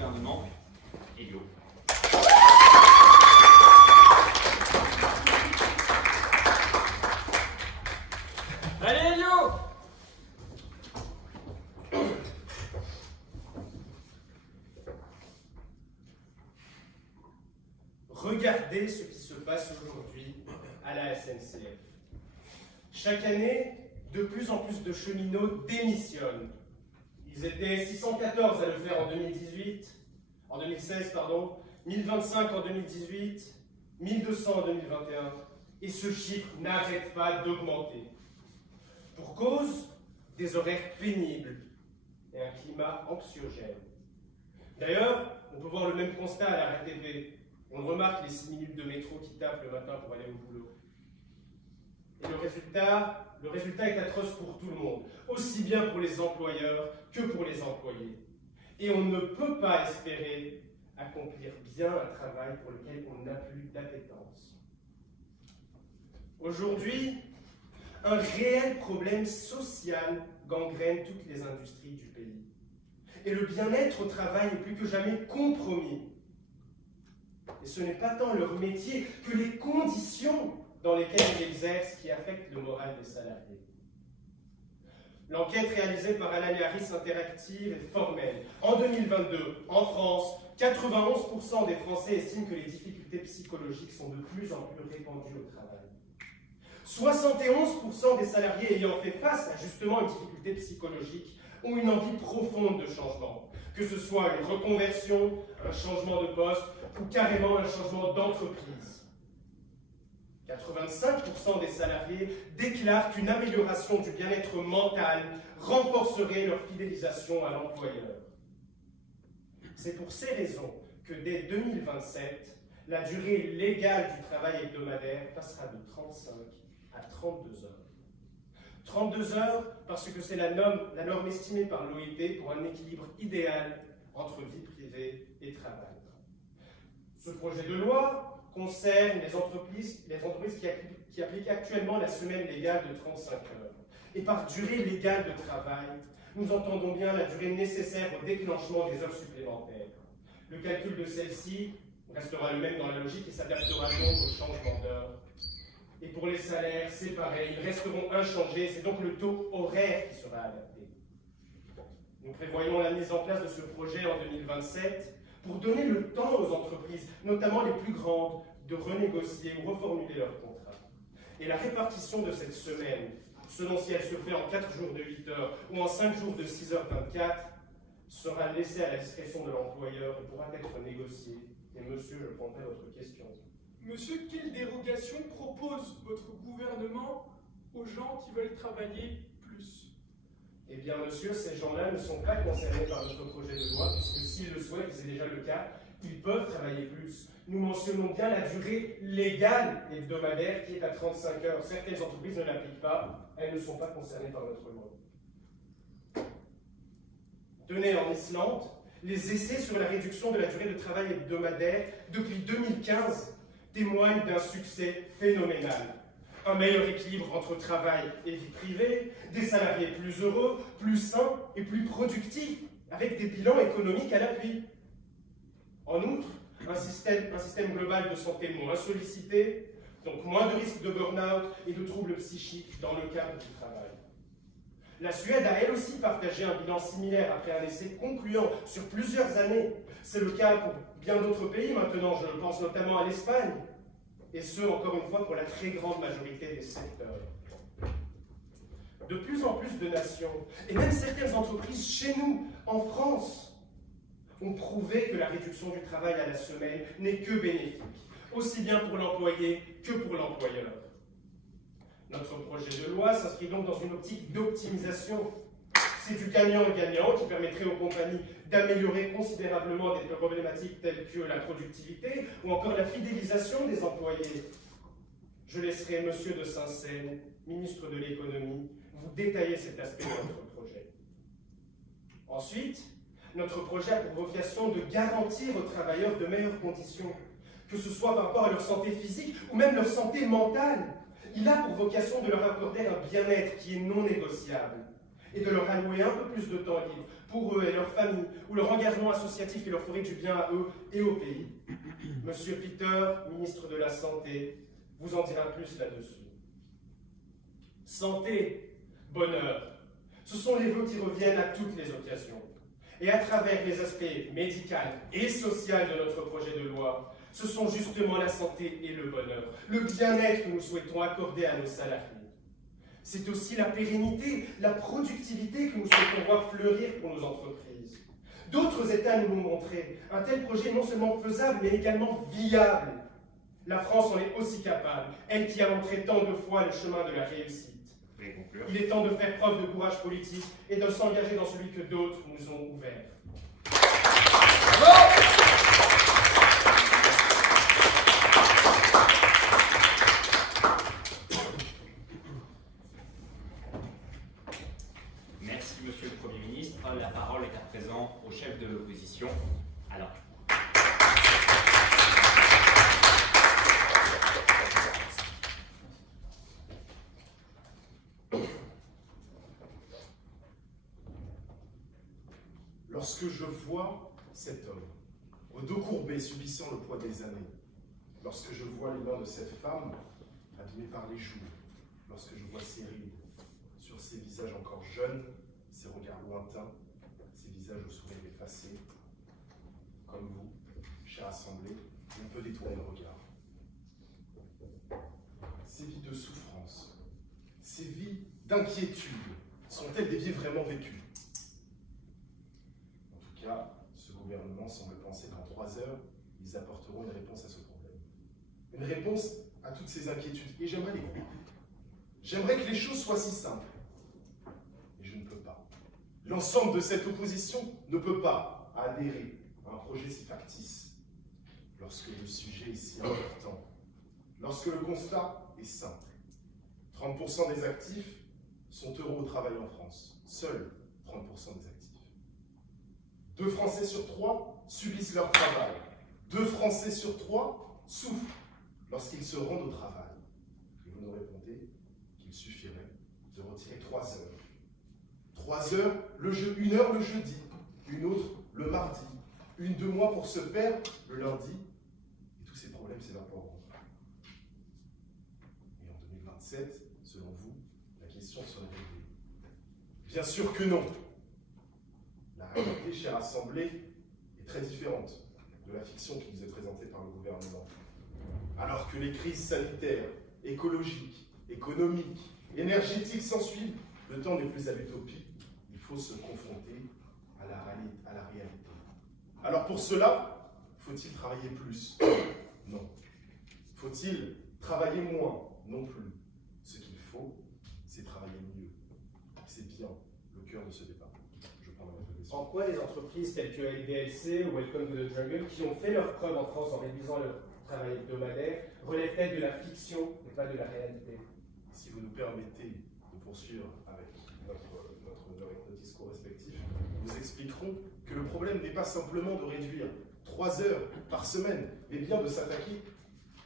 gouvernement, Elio. Allez, Elio! Regardez ce qui se passe aujourd'hui à la SNCF. Chaque année, de plus en plus de cheminots démissionnent. Ils étaient 614 à le faire en 2016, 1025 en 2018, 1200 en 2021, et ce chiffre n'arrête pas d'augmenter. Pour cause, des horaires pénibles et un climat anxiogène. D'ailleurs, on peut voir le même constat à la RATP. On remarque les 6 minutes de métro qui tapent le matin pour aller au boulot. Et le résultat est atroce pour tout le monde, aussi bien pour les employeurs que pour les employés. Et on ne peut pas espérer accomplir bien un travail pour lequel on n'a plus d'appétence. Aujourd'hui, un réel problème social gangrène toutes les industries du pays. Et le bien-être au travail est plus que jamais compromis. Et ce n'est pas tant leur métier que les conditions dans lesquelles ils exercent qui affectent le moral des salariés. L'enquête réalisée par Alan Harris Interactive est formelle. En 2022, en France, 91% des Français estiment que les difficultés psychologiques sont de plus en plus répandues au travail. 71% des salariés ayant fait face à justement une difficulté psychologique ont une envie profonde de changement, que ce soit une reconversion, un changement de poste ou carrément un changement d'entreprise. 85% des salariés déclarent qu'une amélioration du bien-être mental renforcerait leur fidélisation à l'employeur. C'est pour ces raisons que dès 2027, la durée légale du travail hebdomadaire passera de 35 à 32 heures. 32 heures parce que c'est la norme estimée par l'OIT pour un équilibre idéal entre vie privée et travail. Ce projet de loi concerne les entreprises qui appliquent actuellement la semaine légale de 35 heures. Et par durée légale de travail, nous entendons bien la durée nécessaire au déclenchement des heures supplémentaires. Le calcul de celle-ci restera le même dans la logique et s'adaptera donc au changement d'heure. Et pour les salaires, c'est pareil, ils resteront inchangés, c'est donc le taux horaire qui sera adapté. Nous prévoyons la mise en place de ce projet en 2027 pour donner le temps aux entreprises, notamment les plus grandes, de renégocier ou reformuler leurs contrats. Et la répartition de cette semaine, selon si elle se fait en 4 jours de 8 heures ou en 5 jours de 6h24, sera laissée à la discrétion de l'employeur et pourra être négociée. Et monsieur, je prendrai votre question. Monsieur, quelle dérogation propose votre gouvernement aux gens qui veulent travailler plus? Eh bien, monsieur, ces gens-là ne sont pas concernés par notre projet de loi, puisque s'ils le souhaitent, c'est déjà le cas, ils peuvent travailler plus. Nous mentionnons bien la durée légale hebdomadaire qui est à 35 heures. Certaines entreprises ne l'appliquent pas, elles ne sont pas concernées par notre loi. Tenez, en Islande, les essais sur la réduction de la durée de travail hebdomadaire depuis 2015 témoignent d'un succès phénoménal. Un meilleur équilibre entre travail et vie privée, des salariés plus heureux, plus sains et plus productifs, avec des bilans économiques à l'appui. En outre, un système global de santé moins sollicité, donc moins de risques de burn-out et de troubles psychiques dans le cadre du travail. La Suède a elle aussi partagé un bilan similaire après un essai concluant sur plusieurs années. C'est le cas pour bien d'autres pays maintenant, je pense notamment à l'Espagne, et ce, encore une fois, pour la très grande majorité des secteurs. De plus en plus de nations, et même certaines entreprises chez nous, en France, ont prouvé que la réduction du travail à la semaine n'est que bénéfique, aussi bien pour l'employé que pour l'employeur. Notre projet de loi s'inscrit donc dans une optique d'optimisation. C'est du gagnant-gagnant qui permettrait aux compagnies d'améliorer considérablement des problématiques telles que la productivité ou encore la fidélisation des employés. Je laisserai Monsieur de Saint-Seine, ministre de l'économie, vous détailler cet aspect de notre projet. Ensuite, notre projet a pour vocation de garantir aux travailleurs de meilleures conditions, que ce soit par rapport à leur santé physique ou même leur santé mentale. Il a pour vocation de leur accorder un bien-être qui est non négociable. et de leur allouer un peu plus de temps libre pour eux et leur famille, ou leur engagement associatif qui leur ferait du bien à eux et au pays. Monsieur Peter, ministre de la Santé, vous en dira plus là-dessus. Santé, bonheur, ce sont les vœux qui reviennent à toutes les occasions. Et à travers les aspects médical et social de notre projet de loi, ce sont justement la santé et le bonheur, le bien-être que nous souhaitons accorder à nos salariés. C'est aussi la pérennité, la productivité que nous souhaitons voir fleurir pour nos entreprises. D'autres États nous l'ont montré, un tel projet est non seulement faisable, mais également viable. La France en est aussi capable, elle qui a montré tant de fois le chemin de la réussite. Vous pouvez conclure. Il est temps de faire preuve de courage politique et de s'engager dans celui que d'autres nous ont ouvert. Merci, Monsieur le Premier ministre. La parole est à présent au chef de l'opposition. Alors. Lorsque je vois cet homme, au dos courbé, subissant le poids des années, lorsque je vois les mains de cette femme, abîmées par les jours, lorsque je vois ces rides, sur ces visages encore jeunes, ces regards lointains, ces visages au sourire effacé, comme vous, chère assemblée, on peut détourner le regard. Ces vies de souffrance, ces vies d'inquiétude, sont-elles des vies vraiment vécues? En tout cas, ce gouvernement semble penser qu'en 3 heures, ils apporteront une réponse à ce problème. Une réponse à toutes ces inquiétudes. Et j'aimerais les croire. J'aimerais que les choses soient si simples. Et je ne peux pas. L'ensemble de cette opposition ne peut pas adhérer à un projet si factice. Lorsque le sujet est si important. Lorsque le constat est simple. 30% des actifs sont heureux au travail en France. Seuls 30% des actifs. 2 Français sur 3 subissent leur travail. 2 Français sur 3 souffrent lorsqu'ils se rendent au travail. Et vous nous répondez qu'il suffirait de retirer 3 heures. 3 heures, 1 heure le jeudi, une autre le mardi, une 2 mois pour se perdre le lundi, et tous ces problèmes s'évaporeront. Et en 2027, selon vous, la question serait réglée. Bien sûr que non. La réalité, chère Assemblée, est très différente de la fiction qui nous est présentée par le gouvernement. Alors que les crises sanitaires, écologiques, économiques, énergétiques s'ensuivent, le temps n'est plus à l'utopie, il faut se confronter à la réalité. Alors pour cela, faut-il travailler plus? Non. Faut-il travailler moins? Non plus. Ce qu'il faut, c'est travailler mieux. C'est bien le cœur de ce débat. Je prends votre question. En quoi les entreprises telles que LDLC ou Welcome to the Jungle, qui ont fait leur preuve en France en réduisant leur travail hebdomadaire, relèvent-elles de la fiction et pas de la réalité? Si vous nous permettez de poursuivre avec notre discours respectif, nous expliquerons que le problème n'est pas simplement de réduire 3 heures par semaine, mais bien de s'attaquer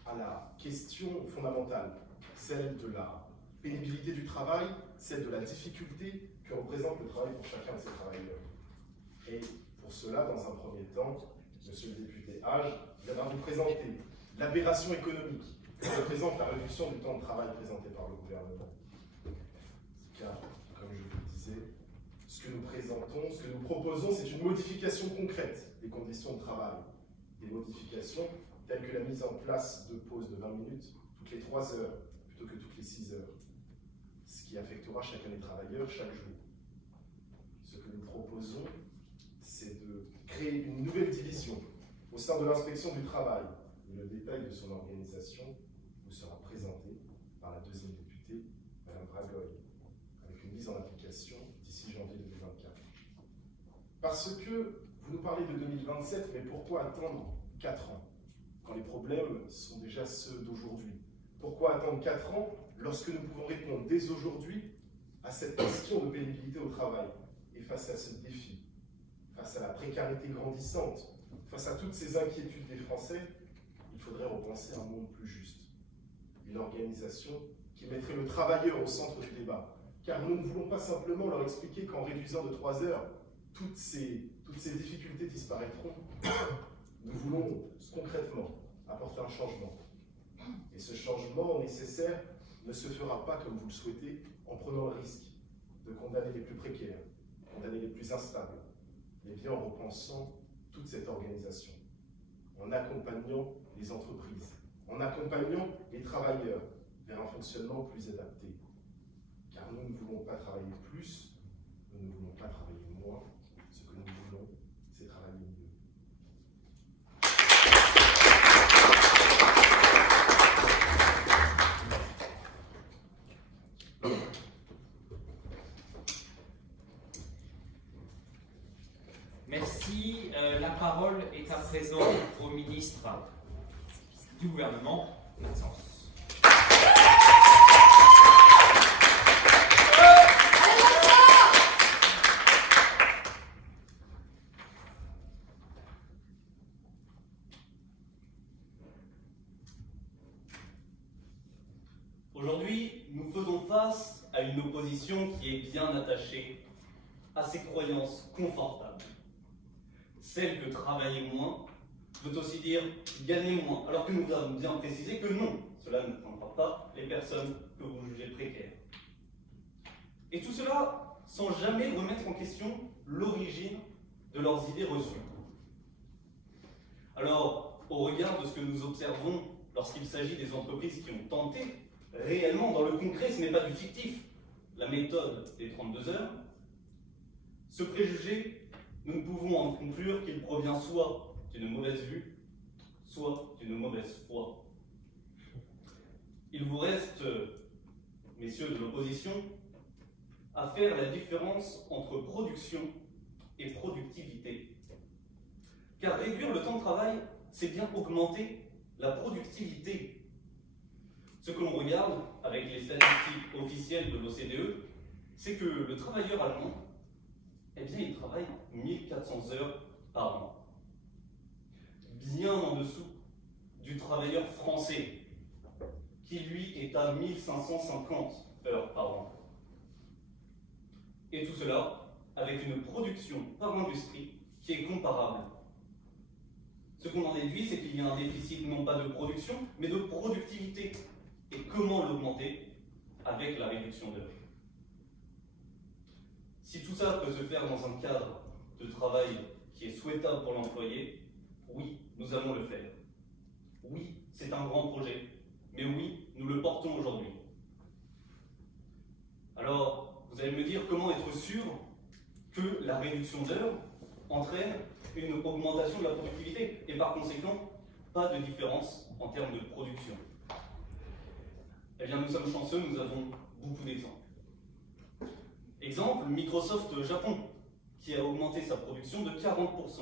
à la question fondamentale, celle de la pénibilité du travail, celle de la difficulté que représente le travail pour chacun de ces travailleurs. Et pour cela, dans un premier temps, monsieur le député Hage viendra vous présenter l'aberration économique que représente la réduction du temps de travail présentée par le gouvernement. Car, comme je vous le disais, ce que nous présentons, ce que nous proposons, c'est une modification concrète des conditions de travail. Des modifications telles que la mise en place de pauses de 20 minutes toutes les 3 heures plutôt que toutes les 6 heures, ce qui affectera chacun des travailleurs chaque jour. Ce que nous proposons, c'est de créer une nouvelle division au sein de l'inspection du travail. Et le détail de son organisation vous sera présenté par la deuxième députée, Mme Bragoy, avec une mise en application d'ici janvier 2024. Parce que vous nous parlez de 2027, mais pourquoi attendre 4 ans, quand les problèmes sont déjà ceux d'aujourd'hui? Pourquoi attendre 4 ans lorsque nous pouvons répondre dès aujourd'hui à cette question de pénibilité au travail? Et face à ce défi, face à la précarité grandissante, face à toutes ces inquiétudes des Français, il faudrait repenser un monde plus juste. Une organisation qui mettrait le travailleur au centre du débat. car nous ne voulons pas simplement leur expliquer qu'en réduisant de 3 heures, toutes ces difficultés disparaîtront. Nous voulons concrètement apporter un changement. Et ce changement nécessaire ne se fera pas comme vous le souhaitez, en prenant le risque de condamner les plus précaires, condamner les plus instables, mais bien en repensant toute cette organisation, en accompagnant les entreprises, en accompagnant les travailleurs vers un fonctionnement plus adapté. Car nous ne voulons pas travailler plus, nous ne voulons pas travailler moins. Ce que nous voulons, c'est travailler mieux. Merci. La parole est à présent au ministre du gouvernement, Maxence. Aujourd'hui, nous faisons face à une opposition qui est bien attachée à ses croyances confortables. Celle que travailler moins veut aussi dire gagner moins, alors que nous avons bien précisé que non, cela ne prendra pas les personnes que vous jugez précaires. Et tout cela sans jamais remettre en question l'origine de leurs idées reçues. Alors, au regard de ce que nous observons lorsqu'il s'agit des entreprises qui ont tenté réellement, dans le concret, ce n'est pas du fictif, la méthode des 32 heures, ce préjugé, nous ne pouvons en conclure qu'il provient soit d'une mauvaise vue, soit d'une mauvaise foi. Il vous reste, messieurs de l'opposition, à faire la différence entre production et productivité. Car réduire le temps de travail, c'est bien augmenter la productivité. Ce que l'on regarde avec les statistiques officielles de l'OCDE, c'est que le travailleur allemand, eh bien, il travaille 1400 heures par an. Bien en dessous du travailleur français, qui lui est à 1550 heures par an. Et tout cela avec une production par industrie qui est comparable. Ce qu'on en déduit, c'est qu'il y a un déficit non pas de production, mais de productivité. Et comment l'augmenter? Avec la réduction d'heures. Si tout ça peut se faire dans un cadre de travail qui est souhaitable pour l'employé, oui, nous allons le faire. Oui, c'est un grand projet, mais oui, nous le portons aujourd'hui. Alors, vous allez me dire comment être sûr que la réduction d'heures entraîne une augmentation de la productivité et par conséquent, pas de différence en termes de production. Eh bien, nous sommes chanceux, nous avons beaucoup d'exemples. Exemple, Microsoft Japon, qui a augmenté sa production de 40%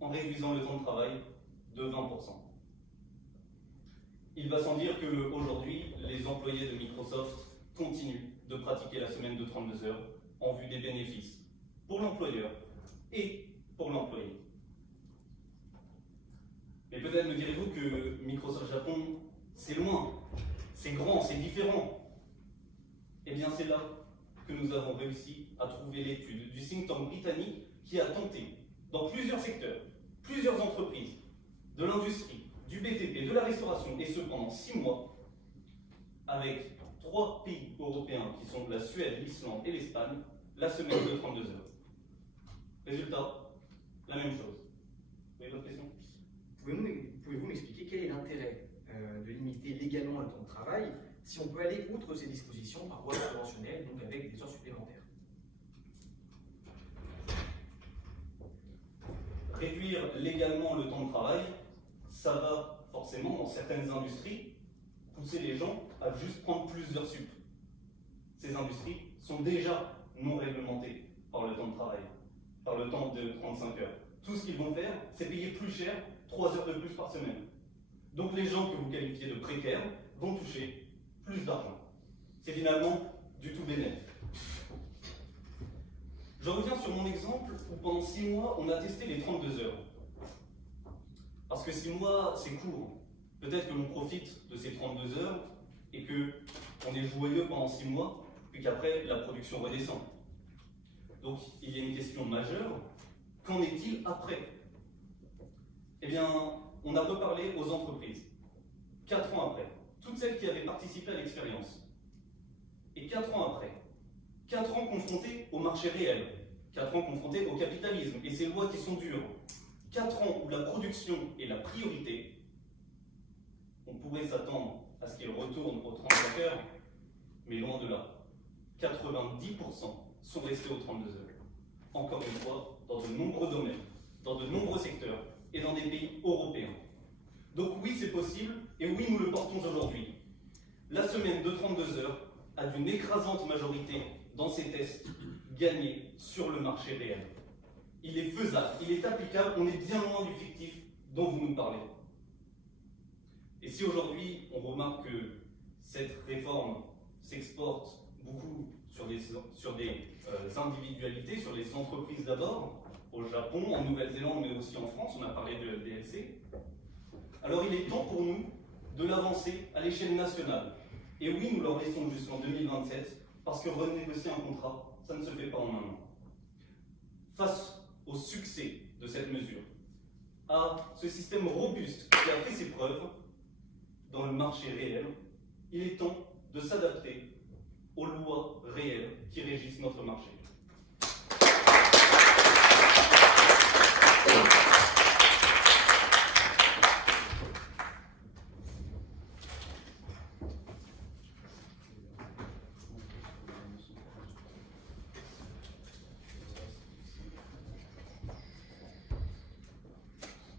en réduisant le temps de travail de 20%. Il va sans dire qu'aujourd'hui, les employés de Microsoft continuent de pratiquer la semaine de 32 heures en vue des bénéfices pour l'employeur et pour l'employé. Mais peut-être me direz-vous que Microsoft Japon, c'est loin, c'est grand, c'est différent. Eh bien, c'est là que nous avons réussi à trouver l'étude du think tank britannique qui a tenté, dans plusieurs secteurs, plusieurs entreprises, de l'industrie, du BTP, de la restauration, et ce pendant 6 mois, avec 3 pays européens qui sont la Suède, l'Islande et l'Espagne, la semaine de 32 heures. Résultat, la même chose. Vous avez d'autres questions? Pouvez-vous m'expliquer quel est l'intérêt de limiter légalement le temps de travail si on peut aller outre ces dispositions par voie conventionnelle, donc avec des heures supplémentaires? Réduire légalement le temps de travail, ça va forcément, dans certaines industries, pousser les gens à juste prendre plus d'heures sup. Ces industries sont déjà non réglementées par le temps de travail, par le temps de 35 heures. Tout ce qu'ils vont faire, c'est payer plus cher 3 heures de plus par semaine. Donc les gens que vous qualifiez de précaires vont toucher plus d'argent. C'est finalement du tout bénéfique. Je reviens sur mon exemple où pendant 6 mois, on a testé les 32 heures. Parce que 6 mois, c'est court. Peut-être que l'on profite de ces 32 heures et qu'on est joyeux pendant 6 mois, puis qu'après, la production redescend. Donc, il y a une question majeure. Qu'en est-il après? Eh bien, on a reparlé aux entreprises. 4 ans après, toutes celles qui avaient participé à l'expérience. Et 4 ans après, 4 ans confrontés au marché réel, 4 ans confrontés au capitalisme et ses lois qui sont dures, 4 ans où la production est la priorité, on pourrait s'attendre à ce qu'il retourne aux 35 heures, mais loin de là. 90% sont restés aux 32 heures. Encore une fois, dans de nombreux domaines, dans de nombreux secteurs et dans des pays européens. Donc oui, c'est possible, et oui, nous le portons aujourd'hui. La semaine de 32 heures a d'une écrasante majorité, dans ces tests, gagné sur le marché réel. Il est faisable, il est applicable, on est bien loin du fictif dont vous nous parlez. Et si aujourd'hui, on remarque que cette réforme s'exporte beaucoup sur des individualités, sur les entreprises d'abord, au Japon, en Nouvelle-Zélande, mais aussi en France, on a parlé de LDLC. Alors il est temps pour nous de l'avancer à l'échelle nationale. Et oui, nous leur laissons jusqu'en 2027, parce que renégocier un contrat, ça ne se fait pas en un an. Face au succès de cette mesure, à ce système robuste qui a fait ses preuves dans le marché réel, il est temps de s'adapter aux lois réelles qui régissent notre marché.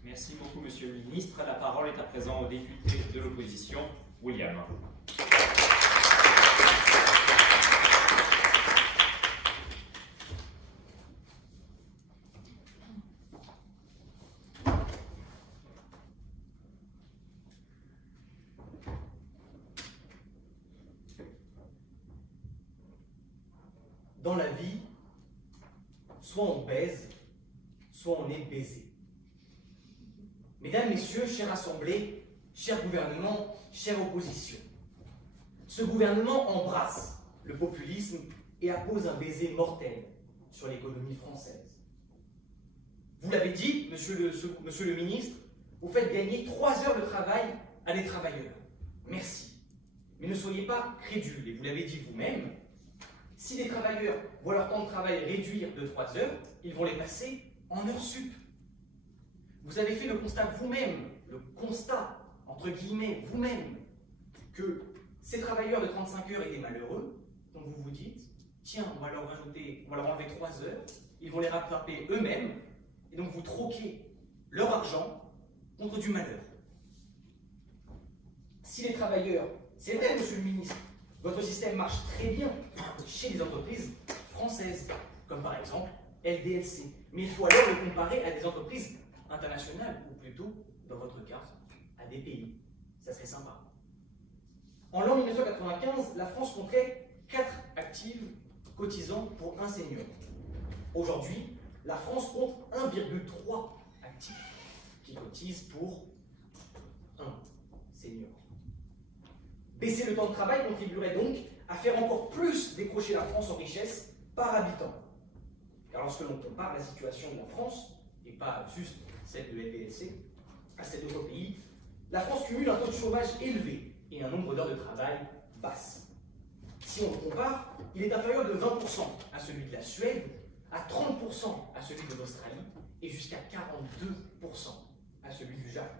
Merci beaucoup, Monsieur le Ministre. La parole est à présent au député de l'opposition, William. Dans la vie, soit on baise, soit on est baisé. Mesdames, Messieurs, chère Assemblée, cher gouvernement, chère opposition, ce gouvernement embrasse le populisme et appose un baiser mortel sur l'économie française. Vous l'avez dit, monsieur le ministre, vous faites gagner 3 heures de travail à des travailleurs. Merci. Mais ne soyez pas crédules, et vous l'avez dit vous-même, si les travailleurs voient leur temps de travail réduire de 3 heures, ils vont les passer en heures sup. Vous avez fait le constat vous-même, le constat, entre guillemets, vous-même, que ces travailleurs de 35 heures étaient malheureux, donc vous vous dites, tiens, on va leur enlever 3 heures, ils vont les rattraper eux-mêmes, et donc vous troquez leur argent contre du malheur. Si les travailleurs, c'est vrai, monsieur le ministre, votre système marche très bien chez les entreprises françaises, comme par exemple LDLC. Mais il faut alors le comparer à des entreprises internationales, ou plutôt, dans votre cas, à des pays. Ça serait sympa. En l'an 1995, la France comptait 4 actifs cotisant pour un senior. Aujourd'hui, la France compte 1,3 actifs qui cotisent pour un senior. Baisser le temps de travail contribuerait donc à faire encore plus décrocher la France en richesse par habitant. Car lorsque l'on compare la situation de la France, et pas juste celle de LDLC, à celle d'autres pays, la France cumule un taux de chômage élevé et un nombre d'heures de travail basse. Si on le compare, il est inférieur de 20% à celui de la Suède, à 30% à celui de l'Australie et jusqu'à 42% à celui du Japon.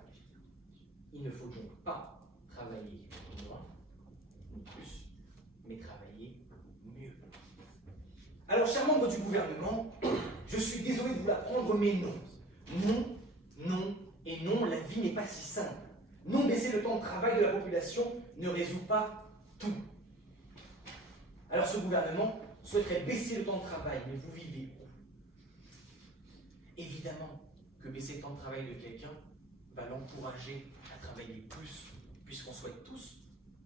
Il ne faut donc pas travailler moins, ni plus, mais travailler mieux. Alors, chers membres du gouvernement, je suis désolé de vous l'apprendre, mais non. Non, non et non, la vie n'est pas si simple. Non, baisser le temps de travail de la population ne résout pas tout. Alors, ce gouvernement souhaiterait baisser le temps de travail, mais vous vivez où? Évidemment que baisser le temps de travail de quelqu'un va l'encourager à travailler plus, puisqu'on souhaite tous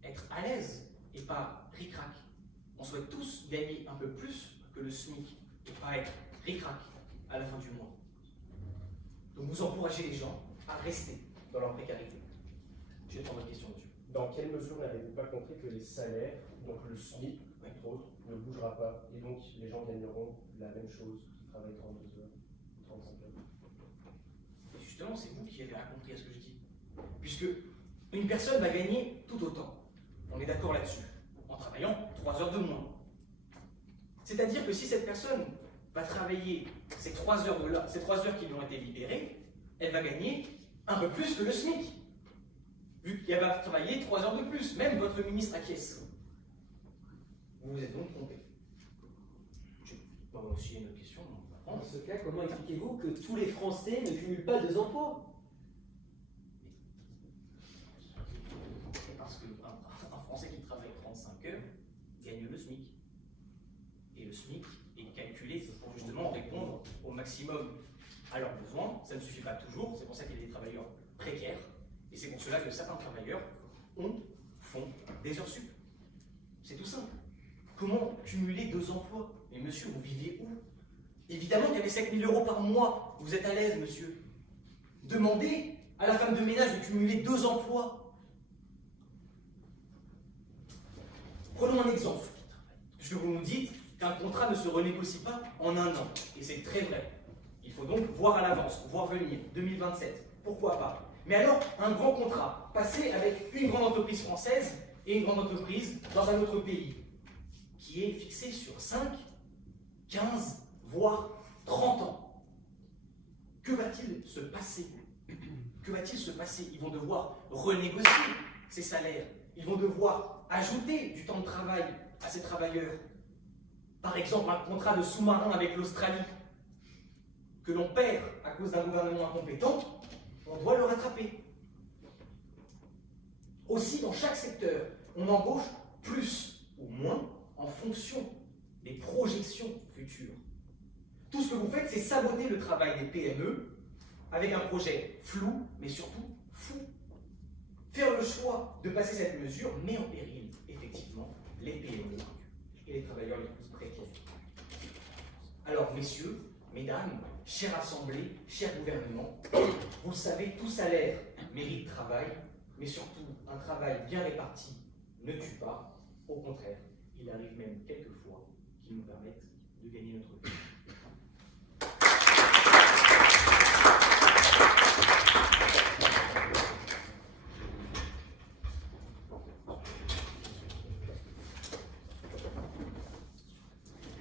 être à l'aise et pas ric-rac. On souhaite tous gagner un peu plus que le SMIC et pas être ric-rac à la fin du mois. Donc vous encouragez les gens à rester dans leur précarité. Je vais prendre votre question, monsieur. Dans quelle mesure n'avez-vous pas compris que les salaires, donc le SMIC, entre autres, ne bougera pas. Et donc, les gens gagneront la même chose qui travaillent 32 heures ou 35 heures. Et justement, c'est vous qui avez raconté à ce que je dis. Puisque une personne va gagner tout autant. On est d'accord là-dessus. En travaillant 3 heures de moins. C'est-à-dire que si cette personne va travailler ces 3 heures qui lui ont été libérées, elle va gagner un peu plus que le SMIC. Vu qu'elle va travailler 3 heures de plus. Même votre ministre acquiesce. Vous vous êtes donc trompé. Je peux aussi une autre question. Dans ce cas, comment expliquez-vous que tous les Français ne cumulent pas 2 emplois? C'est parce qu'un Français qui travaille 35 heures gagne le SMIC. Et le SMIC est calculé pour justement répondre au maximum à leurs besoins. Ça ne suffit pas toujours, c'est pour ça qu'il y a des travailleurs précaires. Et c'est pour cela que certains travailleurs font des heures sup. C'est tout simple. Comment cumuler 2 emplois? Mais monsieur, vous vivez où? Évidemment qu'il y avait 5 000 € par mois. Vous êtes à l'aise, monsieur. Demandez à la femme de ménage de cumuler 2 emplois. Prenons un exemple. Puisque vous nous dites qu'un contrat ne se renégocie pas en un an. Et c'est très vrai. Il faut donc voir à l'avance, voir venir, 2027. Pourquoi pas? Mais alors, un grand contrat, passé avec une grande entreprise française et une grande entreprise dans un autre pays, qui est fixé sur 5, 15, voire 30 ans. Que va-t-il se passer? Que va-t-il se passer? Ils vont devoir renégocier ces salaires. Ils vont devoir ajouter du temps de travail à ces travailleurs. Par exemple, un contrat de sous-marin avec l'Australie que l'on perd à cause d'un gouvernement incompétent, on doit le rattraper. Aussi, dans chaque secteur, on embauche plus ou moins en fonction des projections futures. Tout ce que vous faites, c'est saboter le travail des PME avec un projet flou, mais surtout fou. Faire le choix de passer cette mesure met en péril, effectivement, les PME et les travailleurs les plus précaires. Alors, messieurs, mesdames, chère Assemblée, cher gouvernement, vous le savez, tout salaire mérite travail, mais surtout, un travail bien réparti ne tue pas. Au contraire, il arrive même quelquefois qu'il nous permette de gagner notre vie.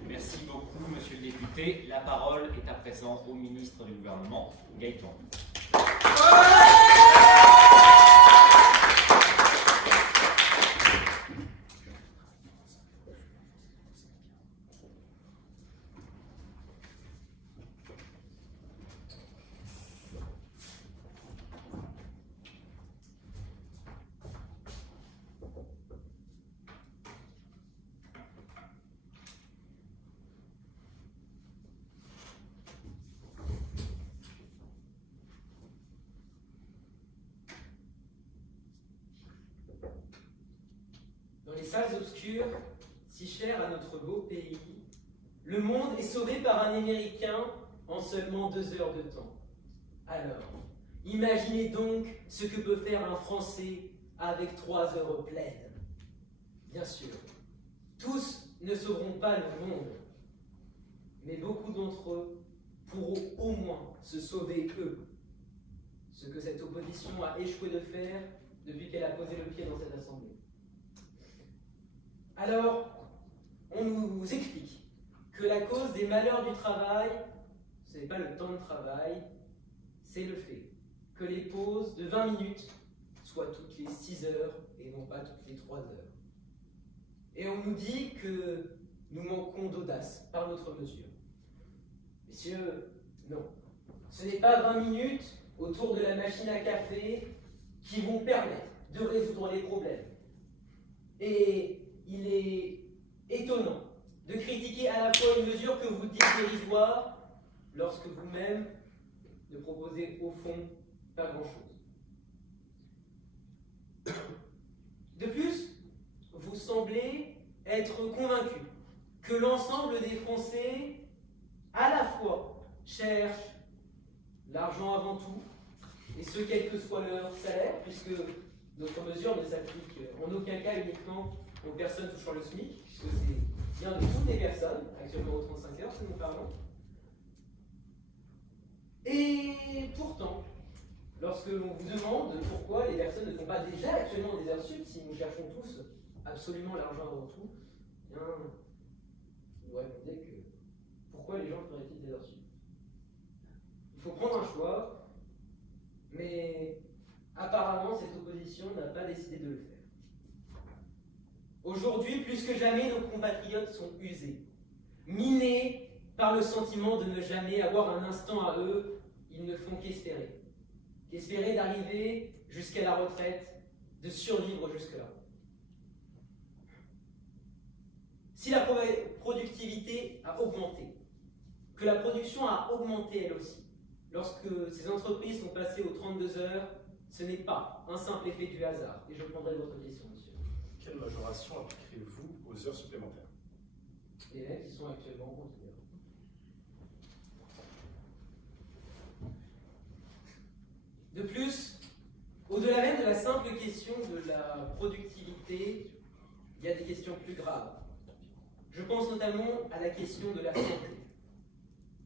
Merci beaucoup, monsieur le député. La parole est à présent au ministre du gouvernement, Gaëtan. Dans les salles obscures, si chères à notre beau pays, le monde est sauvé par un Américain en seulement 2 heures de temps. Alors, imaginez donc ce que peut faire un Français avec 3 heures pleines. Bien sûr, tous ne sauveront pas le monde, mais beaucoup d'entre eux pourront au moins se sauver eux. Ce que cette opposition a échoué de faire depuis qu'elle a posé le pied dans cette assemblée. Alors, on nous explique que la cause des malheurs du travail, ce n'est pas le temps de travail, c'est le fait que les pauses de 20 minutes soient toutes les 6 heures et non pas toutes les 3 heures. Et on nous dit que nous manquons d'audace par notre mesure. Messieurs, non. Ce n'est pas 20 minutes autour de la machine à café qui vont permettre de résoudre les problèmes. Et il est étonnant de critiquer à la fois une mesure que vous dites dérisoire lorsque vous-même ne proposez au fond pas grand-chose. De plus, vous semblez être convaincu que l'ensemble des Français, à la fois, cherchent l'argent avant tout, et ce quel que soit leur salaire, puisque notre mesure ne s'applique en aucun cas uniquement aux personnes touchant le SMIC, puisque c'est bien de toutes les personnes, actuellement aux 35 heures, que nous parlons. Et pourtant, lorsque l'on vous demande pourquoi les personnes ne font pas déjà actuellement des heures sup, si nous cherchons tous absolument l'argent avant tout, eh bien, vous répondez que pourquoi les gens feraient-ils des heures sup? Il faut prendre un choix, mais apparemment cette opposition n'a pas décidé de le faire. Aujourd'hui, plus que jamais, nos compatriotes sont usés, minés par le sentiment de ne jamais avoir un instant à eux. Ils ne font qu'espérer d'arriver jusqu'à la retraite, de survivre jusque-là. Si la productivité a augmenté, que la production a augmenté elle aussi, lorsque ces entreprises sont passées aux 32 heures, ce n'est pas un simple effet du hasard. Et je prendrai votre question, monsieur. Quelle majoration appliquerez-vous aux heures supplémentaires? Les élèves qui sont actuellement en continu. De plus, au-delà même de la simple question de la productivité, il y a des questions plus graves. Je pense notamment à la question de la santé.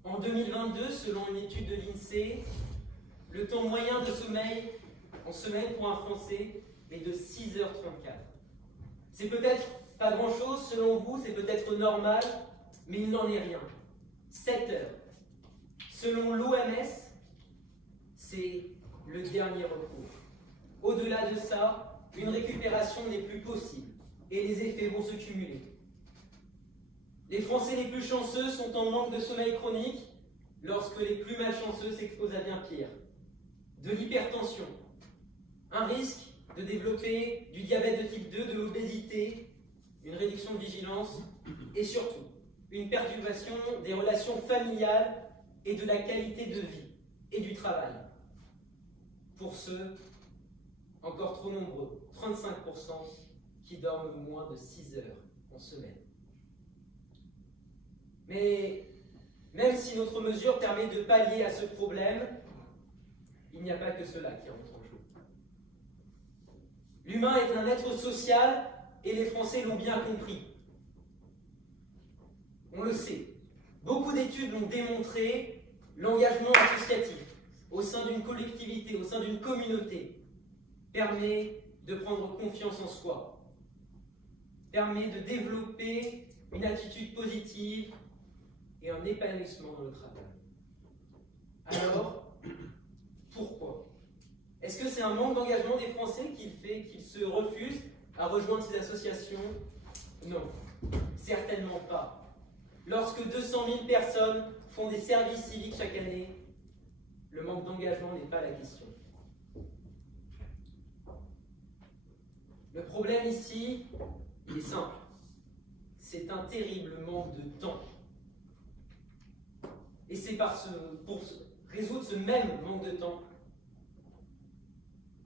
En 2022, selon une étude de l'INSEE, le temps moyen de sommeil en semaine pour un Français est de 6h34. C'est peut-être pas grand-chose selon vous, c'est peut-être normal, mais il n'en est rien. 7 heures. Selon l'OMS, c'est le dernier recours. Au-delà de ça, une récupération n'est plus possible et les effets vont se cumuler. Les Français les plus chanceux sont en manque de sommeil chronique, lorsque les plus malchanceux s'exposent à bien pire. De l'hypertension, un risque de développer du diabète de type 2, de l'obésité, une réduction de vigilance et surtout une perturbation des relations familiales et de la qualité de vie et du travail. Pour ceux, encore trop nombreux, 35%, qui dorment moins de 6 heures en semaine. Mais même si notre mesure permet de pallier à ce problème, il n'y a pas que cela qui entre en jeu. L'humain est un être social et les Français l'ont bien compris. On le sait. Beaucoup d'études l'ont démontré, l'engagement associatif au sein d'une collectivité, au sein d'une communauté, permet de prendre confiance en soi, permet de développer une attitude positive et un épanouissement dans le travail. Alors, pourquoi? Est-ce que c'est un manque d'engagement des Français qui fait qu'ils se refusent à rejoindre ces associations? Non, certainement pas. Lorsque 200 000 personnes font des services civiques chaque année, le manque d'engagement n'est pas la question. Le problème ici, il est simple. C'est un terrible manque de temps. Et c'est pour résoudre ce même manque de temps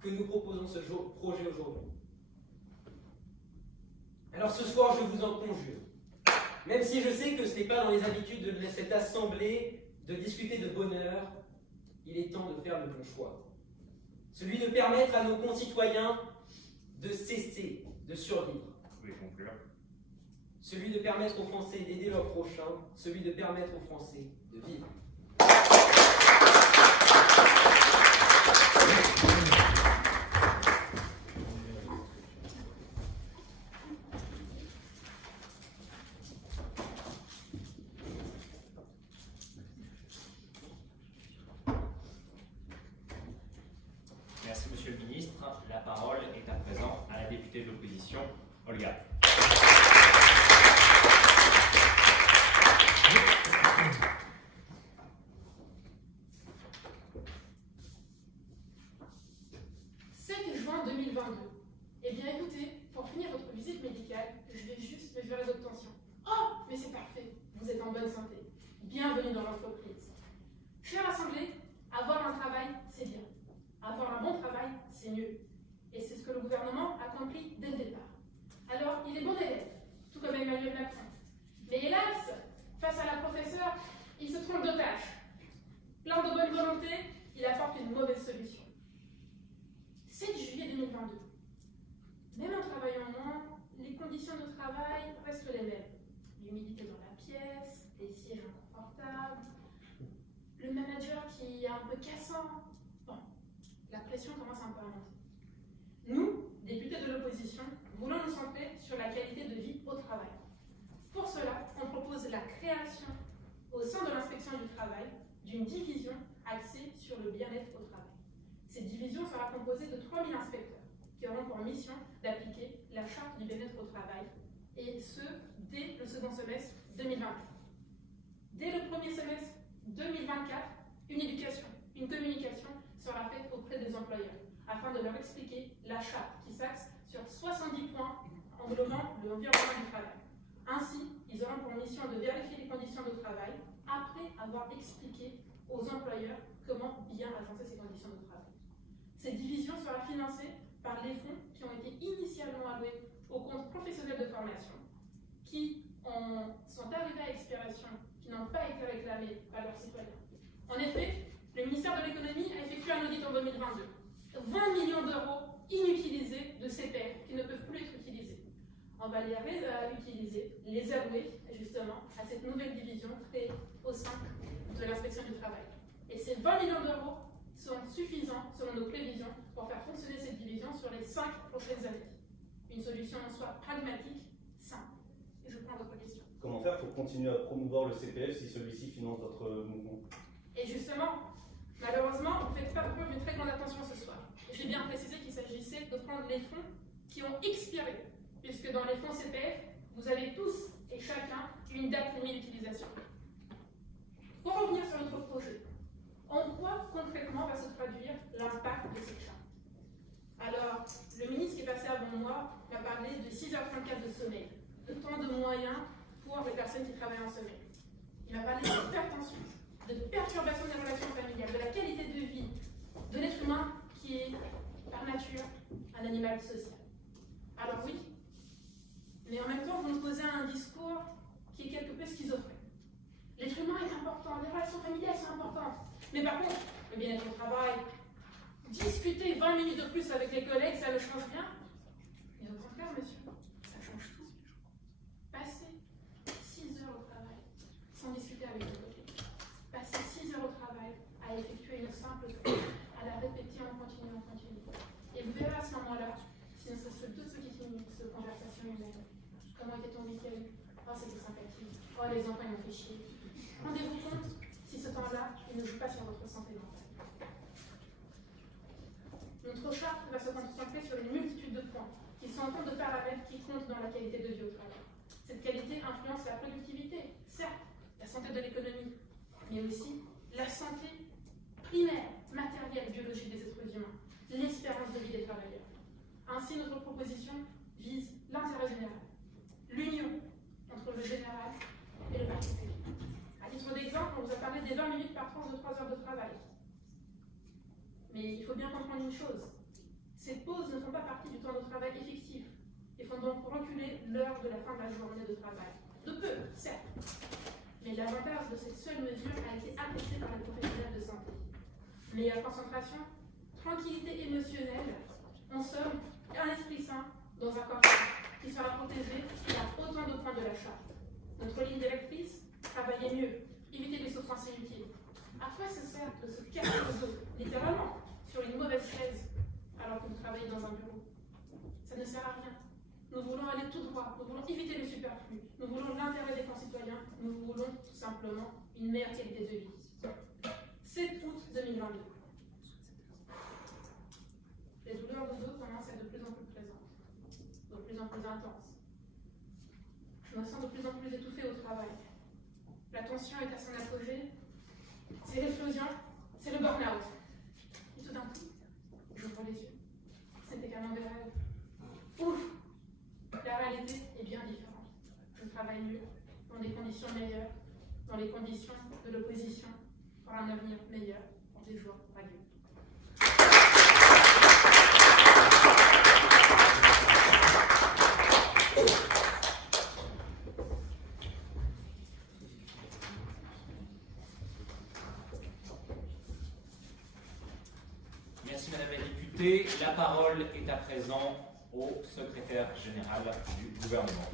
que nous proposons ce projet aujourd'hui. Alors ce soir, je vous en conjure, même si je sais que ce n'est pas dans les habitudes de cette assemblée de discuter de bonheur, il est temps de faire le bon choix. Celui de permettre à nos concitoyens de cesser de survivre. Vous pouvez conclure. Celui de permettre aux Français d'aider leur prochain, celui de permettre aux Français de vivre. Merci, Monsieur le Ministre. La parole est à présent à la députée de l'opposition, Olga. Eh bien écoutez, pour finir votre visite médicale, je vais juste mesurer votre tension. Oh, mais c'est parfait, vous êtes en bonne santé. Bienvenue dans l'entreprise. Chère assemblée, avoir un travail, c'est bien. Avoir un bon travail, c'est mieux. Et c'est ce que le gouvernement a compris dès le départ. Alors, il est bon élève, tout comme Emmanuel Macron. Mais hélas, face à la professeure, il se trompe de tâche. Plein de bonne volonté, il apporte une mauvaise solution. 7 juillet 2022. Même en travaillant moins, les conditions d'une division axée sur le bien-être au travail. Cette division sera composée de 3000 inspecteurs qui auront pour mission d'appliquer la charte du bien-être au travail, et ce, dès le second semestre 2024. Dès le premier semestre 2024, une communication sera faite auprès des employeurs afin de leur expliquer la charte qui s'axe sur 70 points englobant l'environnement du travail. Ainsi, ils auront pour mission de vérifier les conditions de travail après avoir expliqué aux employeurs comment bien agencer ces conditions de travail. Cette division sera financée par les fonds qui ont été initialement alloués au compte professionnel de formation, qui sont arrivés à expiration, qui n'ont pas été réclamés par leurs citoyens. En effet, le ministère de l'économie a effectué un audit en 2022. 20 millions d'euros inutilisés de CPF qui ne peuvent plus être utilisés. On va les réutiliser, les allouer justement à cette nouvelle division créée au sein de l'inspection du travail. Et ces 20 millions d'euros sont suffisants, selon nos prévisions, pour faire fonctionner cette division sur les 5 prochaines années. Une solution en soi pragmatique, simple. Et je prends votre question. Comment faire pour continuer à promouvoir le CPF si celui-ci finance votre mouvement? Et justement, malheureusement, vous ne faites pas preuve d'une très grande attention ce soir. J'ai bien précisé qu'il s'agissait de prendre les fonds qui ont expiré, puisque dans les fonds CPF, vous avez tous et chacun une date limite d'utilisation. Pour revenir sur notre projet, en quoi concrètement va se traduire l'impact de cette charte? Alors, le ministre qui est passé avant moi m'a parlé de 6h34 de sommeil, de temps de moyens pour les personnes qui travaillent en sommeil. Il m'a parlé d'hypertension, de perturbation des relations familiales, de la qualité de vie de l'être humain qui est par nature un animal social. Alors oui, mais en même temps, vous nous posez un discours qui est quelque peu schizophrène. L'être humain est important, les relations familiales sont importantes. Mais par contre, le bien-être au travail, discuter 20 minutes de plus avec les collègues, ça le change bien. Mais au contraire, monsieur, ça change tout. Passer 6 heures au travail sans discuter avec les collègues. Passer 6 heures au travail à effectuer une simple tâche, à la répéter en continu, en continu. Et vous verrez à ce moment-là, si ne serait-ce que 2 petites minutes de conversation humaine. Comment était ton week-end? Oh, c'était sympathique. Oh, les enfants, ils m'ont fait chier. Rendez-vous compte si ce temps-là, il ne joue pas sur votre santé mentale. Notre charte va se concentrer sur une multitude de points qui sont autant de paramètres qui comptent dans la qualité de vie au travail. Cette qualité influence la productivité, certes, la santé de l'économie, mais aussi la santé primaire, matérielle, biologique des êtres humains, l'espérance de vie des travailleurs. Ainsi, notre proposition vise l'intérêt général, l'union entre le général et le particulier. À titre d'exemple, on vous a parlé des 20 minutes par tranche de 3 heures de travail. Mais il faut bien comprendre une chose, ces pauses ne font pas partie du temps de travail effectif et font donc reculer l'heure de la fin de la journée de travail. De peu, certes. Mais l'avantage de cette seule mesure a été apprécié par les professionnels de santé. Meilleure concentration, tranquillité émotionnelle, en somme, un esprit sain dans un corps sain qui sera protégé par autant de points de la charte. Notre ligne directrice, travailler mieux, éviter les souffrances inutiles. À quoi ça sert de se casser le dos, littéralement, sur une mauvaise chaise, alors que vous travaillez dans un bureau? Ça ne sert à rien. Nous voulons aller tout droit, nous voulons éviter le superflu, nous voulons l'intérêt des concitoyens, nous voulons tout simplement une meilleure qualité de vie. 7 août 2022. Les douleurs de dos commencent à être de plus en plus présentes, de plus en plus intenses. Je me sens de plus en plus étouffée au travail. La tension est à son apogée. C'est l'explosion, c'est le burn-out. Et tout d'un coup, j'ouvre les yeux. C'était qu'un mauvais rêve. Ouf! La réalité est bien différente. Je travaille mieux, dans des conditions meilleures, dans les conditions de l'opposition, pour un avenir meilleur, pour des jours radieux. Merci Madame la députée. La parole est à présent au secrétaire général du gouvernement.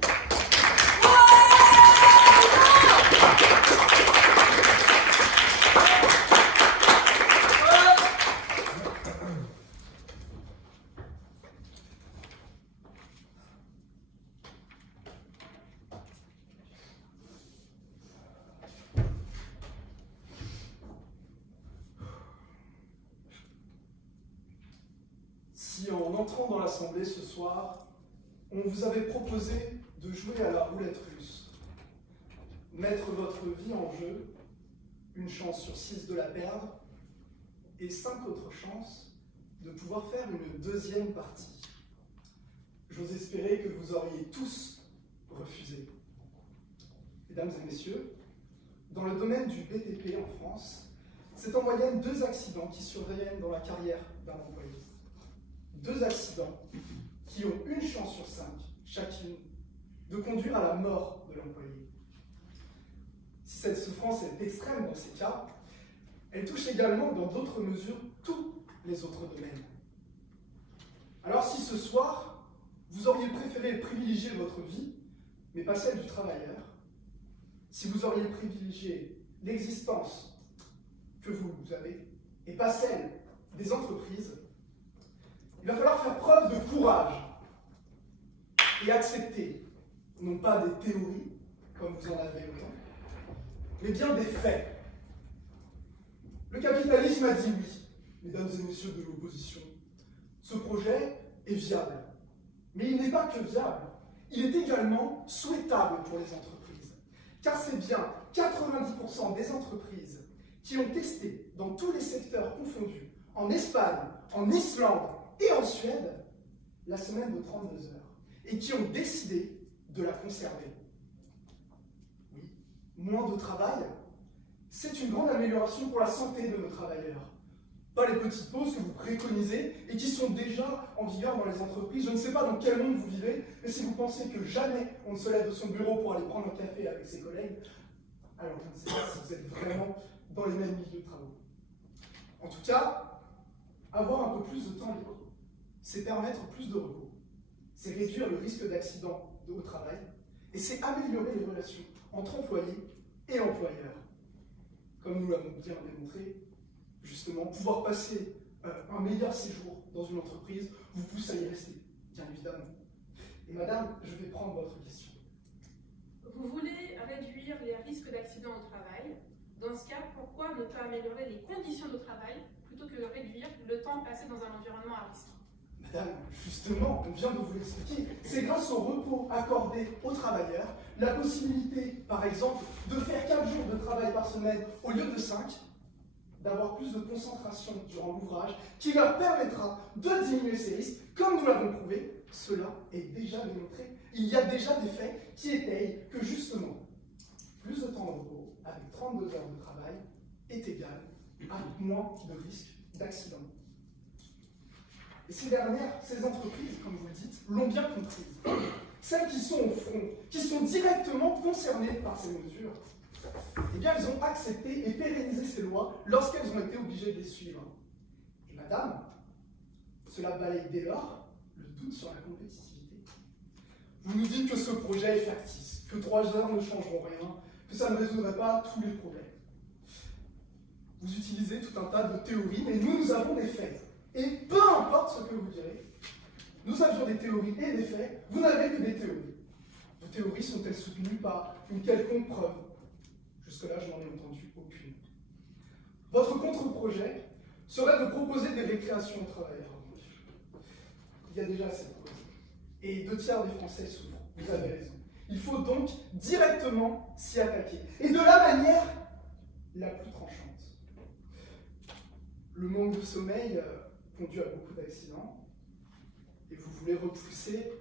si en entrant dans l'Assemblée ce soir, on vous avait proposé de jouer à la roulette russe, mettre votre vie en jeu, une chance sur 6 de la perdre, et 5 autres chances de pouvoir faire une deuxième partie. J'ose espérer que vous auriez tous refusé. Mesdames et messieurs, dans le domaine du BTP en France, c'est en moyenne 2 accidents qui surviennent dans la carrière d'un employé. 2 accidents qui ont une chance sur 5, chacune, de conduire à la mort de l'employé. Si cette souffrance est extrême dans ces cas, elle touche également dans d'autres mesures tous les autres domaines. Alors si ce soir, vous auriez préféré privilégier votre vie, mais pas celle du travailleur, si vous auriez privilégié l'existence que vous avez, et pas celle des entreprises, il va falloir faire preuve de courage et accepter, non pas des théories, comme vous en avez autant, mais bien des faits. Le capitalisme a dit oui, mesdames et messieurs de l'opposition. Ce projet est viable. Mais il n'est pas que viable, il est également souhaitable pour les entreprises. Car c'est bien 90% des entreprises qui ont testé dans tous les secteurs confondus, en Espagne, en Islande et en Suède, la semaine de 32 heures, et qui ont décidé de la conserver. Oui, moins de travail, c'est une grande amélioration pour la santé de nos travailleurs. Pas les petites pauses que vous préconisez et qui sont déjà en vigueur dans les entreprises. Je ne sais pas dans quel monde vous vivez, mais si vous pensez que jamais on ne se lève de son bureau pour aller prendre un café avec ses collègues, alors je ne sais pas si vous êtes vraiment dans les mêmes milieux de travaux. En tout cas, avoir un peu plus de temps libre, c'est permettre plus de repos, c'est réduire le risque d'accident au travail, et c'est améliorer les relations entre employés et employeurs. Comme nous l'avons bien démontré, justement, pouvoir passer un meilleur séjour dans une entreprise vous pousse à y rester, bien évidemment. Et madame, je vais prendre votre question. Vous voulez réduire les risques d'accident au travail. Dans ce cas, pourquoi ne pas améliorer les conditions de travail plutôt que de réduire le temps passé dans un environnement à risque? Madame, justement, on vient de vous l'expliquer, c'est grâce au repos accordé aux travailleurs, la possibilité, par exemple, de faire 4 jours de travail par semaine au lieu de 5, d'avoir plus de concentration durant l'ouvrage, qui leur permettra de diminuer ces risques. Comme nous l'avons prouvé, cela est déjà démontré. Il y a déjà des faits qui étayent que justement, plus de temps de repos, avec 32 heures de travail, est égal à moins de risques d'accident. Et ces dernières, ces entreprises, comme vous le dites, l'ont bien comprise. Celles qui sont au front, qui sont directement concernées par ces mesures, eh bien, elles ont accepté et pérennisé ces lois lorsqu'elles ont été obligées de les suivre. Et madame, cela balaye dès lors le doute sur la compétitivité. Vous nous dites que ce projet est factice, que 3 heures ne changeront rien, que ça ne résoudrait pas tous les problèmes. Vous utilisez tout un tas de théories, mais nous avons des faits. Et peu importe ce que vous direz, nous avions des théories et des faits, vous n'avez que des théories. Vos théories sont-elles soutenues par une quelconque preuve? Jusque-là, je n'en ai entendu aucune. Votre contre-projet serait de proposer des récréations aux travailleurs. Il y a déjà assez de causes. Et 2 tiers des Français souffrent. Vous avez raison. Il faut donc directement s'y attaquer. Et de la manière la plus tranchante. Le manque de sommeil conduit à beaucoup d'accidents. Et vous voulez repousser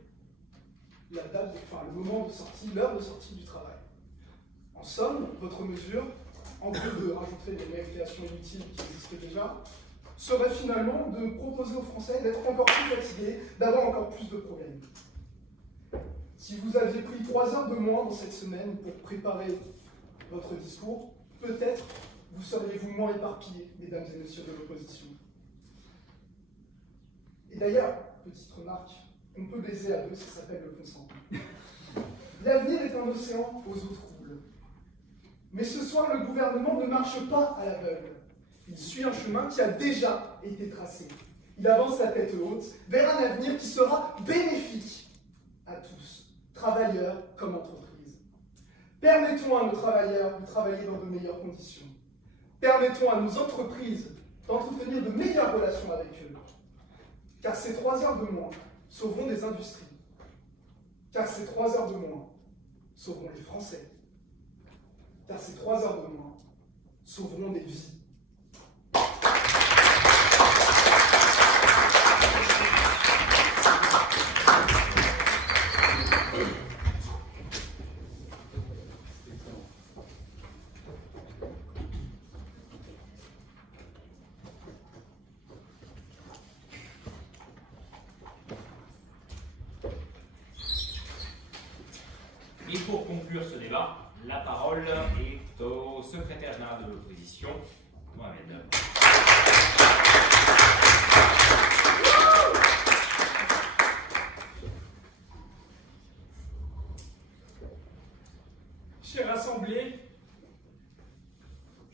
la date, le moment de sortie, l'heure de sortie du travail. En somme, votre mesure, en plus de rajouter des récréations inutiles qui existaient déjà, serait finalement de proposer aux Français d'être encore plus fatigués, d'avoir encore plus de problèmes. Si vous aviez pris 3 heures de moins dans cette semaine pour préparer votre discours, peut-être vous seriez-vous moins éparpillés, mesdames et messieurs de l'opposition. Et d'ailleurs, petite remarque, on peut baiser à 2, ça s'appelle le consentement. L'avenir est un océan aux eaux troubles. Mais ce soir, le gouvernement ne marche pas à l'aveugle. Il suit un chemin qui a déjà été tracé. Il avance la tête haute vers un avenir qui sera bénéfique à tous, travailleurs comme entreprises. Permettons à nos travailleurs de travailler dans de meilleures conditions. Permettons à nos entreprises d'entretenir de meilleures relations avec eux. Car ces 3 heures de moins sauveront des industries. Car ces 3 heures de moins sauveront les Français. Car ces 3 heures de moins sauveront des vies. Et pour conclure ce débat, la parole est au secrétaire général de l'opposition, Mohamed. Chère Assemblée,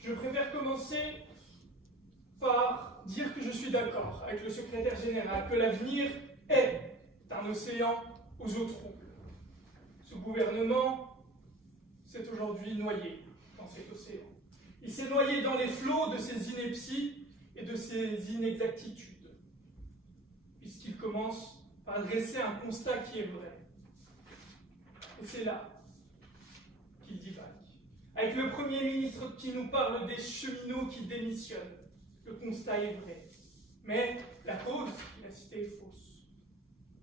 je préfère commencer par dire que je suis d'accord avec le secrétaire général, que l'avenir est un océan aux eaux troubles. Ce gouvernement s'est aujourd'hui noyé dans cet océan. Il s'est noyé dans les flots de ses inepties et de ses inexactitudes, puisqu'il commence par dresser un constat qui est vrai. Et c'est là qu'il divague. Avec le Premier ministre qui nous parle des cheminots qui démissionnent, le constat est vrai. Mais la cause qu'il a citée est fausse,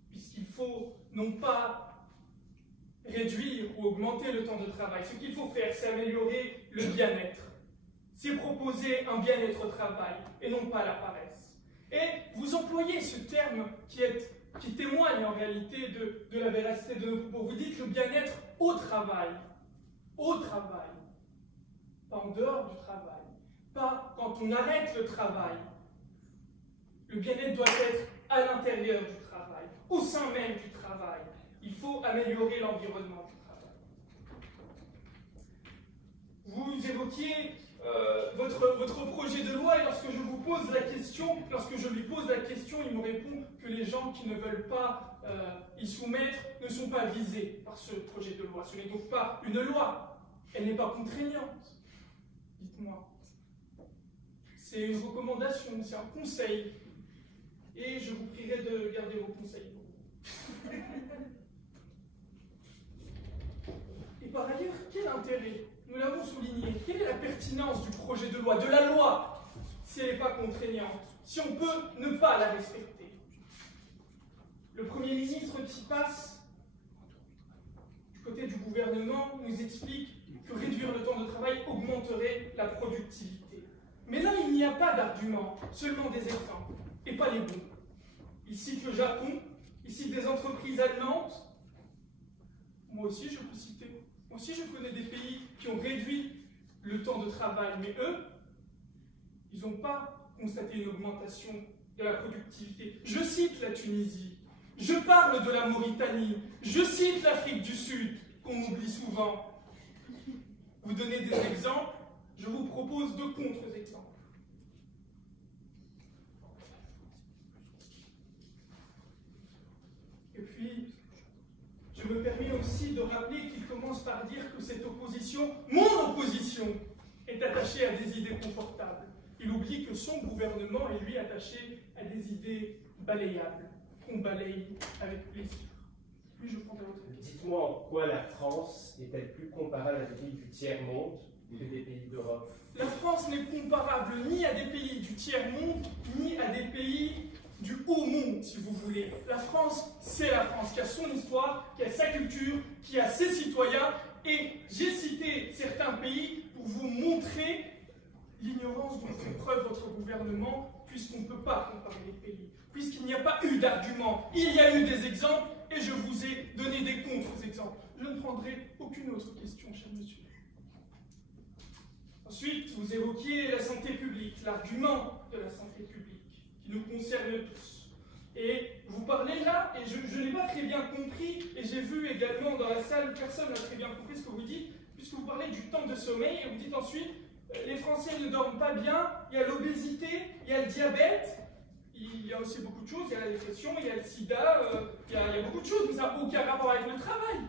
puisqu'il faut non pas réduire ou augmenter le temps de travail. Ce qu'il faut faire, c'est améliorer le bien-être. C'est proposer un bien-être au travail et non pas la paresse. Et vous employez ce terme qui témoigne en réalité de la véracité de nos propos. Vous dites le bien-être au travail, pas en dehors du travail, pas quand on arrête le travail. Le bien-être doit être à l'intérieur du travail, au sein même du travail. Il faut améliorer l'environnement du travail. Vous évoquiez votre projet de loi et lorsque je lui pose la question, il me répond que les gens qui ne veulent pas y soumettre ne sont pas visés par ce projet de loi. Ce n'est donc pas une loi, elle n'est pas contraignante. Dites-moi. C'est une recommandation, c'est un conseil. Et je vous prierai de garder vos conseils pour vous. Et par ailleurs, quel intérêt, nous l'avons souligné, quelle est la pertinence du projet de loi, de la loi, si elle n'est pas contraignante, si on peut ne pas la respecter? Le Premier ministre qui passe du côté du gouvernement nous explique que réduire le temps de travail augmenterait la productivité. Mais là, il n'y a pas d'argument, seulement des exemples, et pas les bons. Il cite le Japon, il cite des entreprises allemandes. Moi aussi, je peux citer. Moi aussi, je connais des pays qui ont réduit le temps de travail, mais eux, ils n'ont pas constaté une augmentation de la productivité. Je cite la Tunisie, je parle de la Mauritanie, je cite l'Afrique du Sud, qu'on oublie souvent. Vous donnez des exemples, je vous propose deux contre-exemples. Et puis, je me permets aussi de rappeler qu'il commence par dire que cette opposition, mon opposition, est attachée à des idées confortables. Il oublie que son gouvernement est lui attaché à des idées balayables, qu'on balaye avec plaisir. Puis je prends à votre question. Dites-moi en quoi la France est-elle plus comparable à des pays du tiers-monde que des pays d'Europe? La France n'est comparable ni à des pays du tiers-monde, ni à des pays du haut monde, si vous voulez. La France, c'est la France, qui a son histoire, qui a sa culture, qui a ses citoyens. Et j'ai cité certains pays pour vous montrer l'ignorance dont fait preuve votre gouvernement, puisqu'on ne peut pas comparer les pays, puisqu'il n'y a pas eu d'arguments. Il y a eu des exemples, et je vous ai donné des contre-exemples. Je ne prendrai aucune autre question, cher monsieur. Ensuite, vous évoquiez la santé publique, l'argument de la santé publique, qui nous concerne tous. Et vous parlez là, et je n'ai pas très bien compris, et j'ai vu également dans la salle, personne n'a très bien compris ce que vous dites, puisque vous parlez du temps de sommeil, et vous dites ensuite, les Français ne dorment pas bien, il y a l'obésité, il y a le diabète, il y a aussi beaucoup de choses, il y a la dépression, il y a le sida, il y a beaucoup de choses, mais ça n'a aucun rapport avec le travail.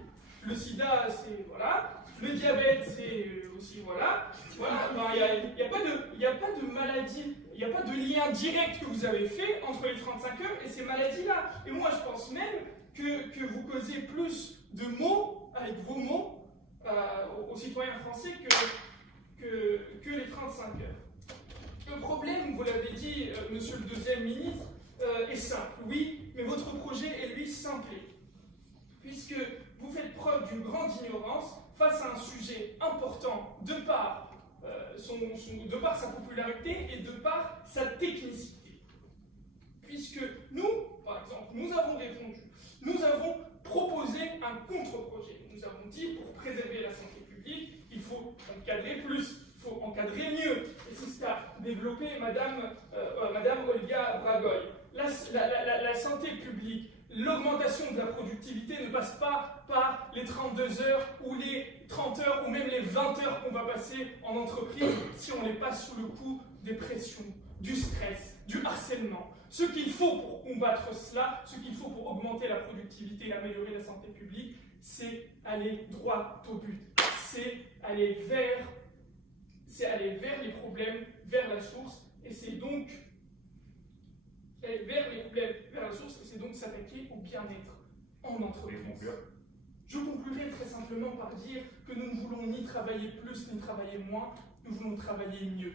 Le sida, c'est voilà, le diabète, c'est aussi voilà, enfin, il n'y a pas de maladie il n'y a pas de lien direct que vous avez fait entre les 35 heures et ces maladies-là. Et moi, je pense même que vous causez plus de mots, avec vos mots, aux citoyens français que les 35 heures. Le problème, vous l'avez dit, monsieur le deuxième ministre, est simple, oui, mais votre projet est lui simplé, puisque vous faites preuve d'une grande ignorance face à un sujet important de par, de par sa popularité et de par sa technicité. Puisque nous, par exemple, nous avons répondu, nous avons proposé un contre-projet. Nous avons dit, pour préserver la santé publique, il faut encadrer plus, il faut encadrer mieux. Et c'est ce qu'a développé Madame Olga Bragoy. La santé publique, l'augmentation de la productivité ne passe pas par les 32 heures ou les 30 heures ou même les 20 heures qu'on va passer en entreprise si on les passe sous le coup des pressions, du stress, du harcèlement. Ce qu'il faut pour combattre cela, ce qu'il faut pour augmenter la productivité et améliorer la santé publique, c'est aller droit au but. C'est aller vers les problèmes, vers la source, et c'est donc s'attaquer au bien-être en entreprise. Je conclurai très simplement par dire que nous ne voulons ni travailler plus ni travailler moins, nous voulons travailler mieux.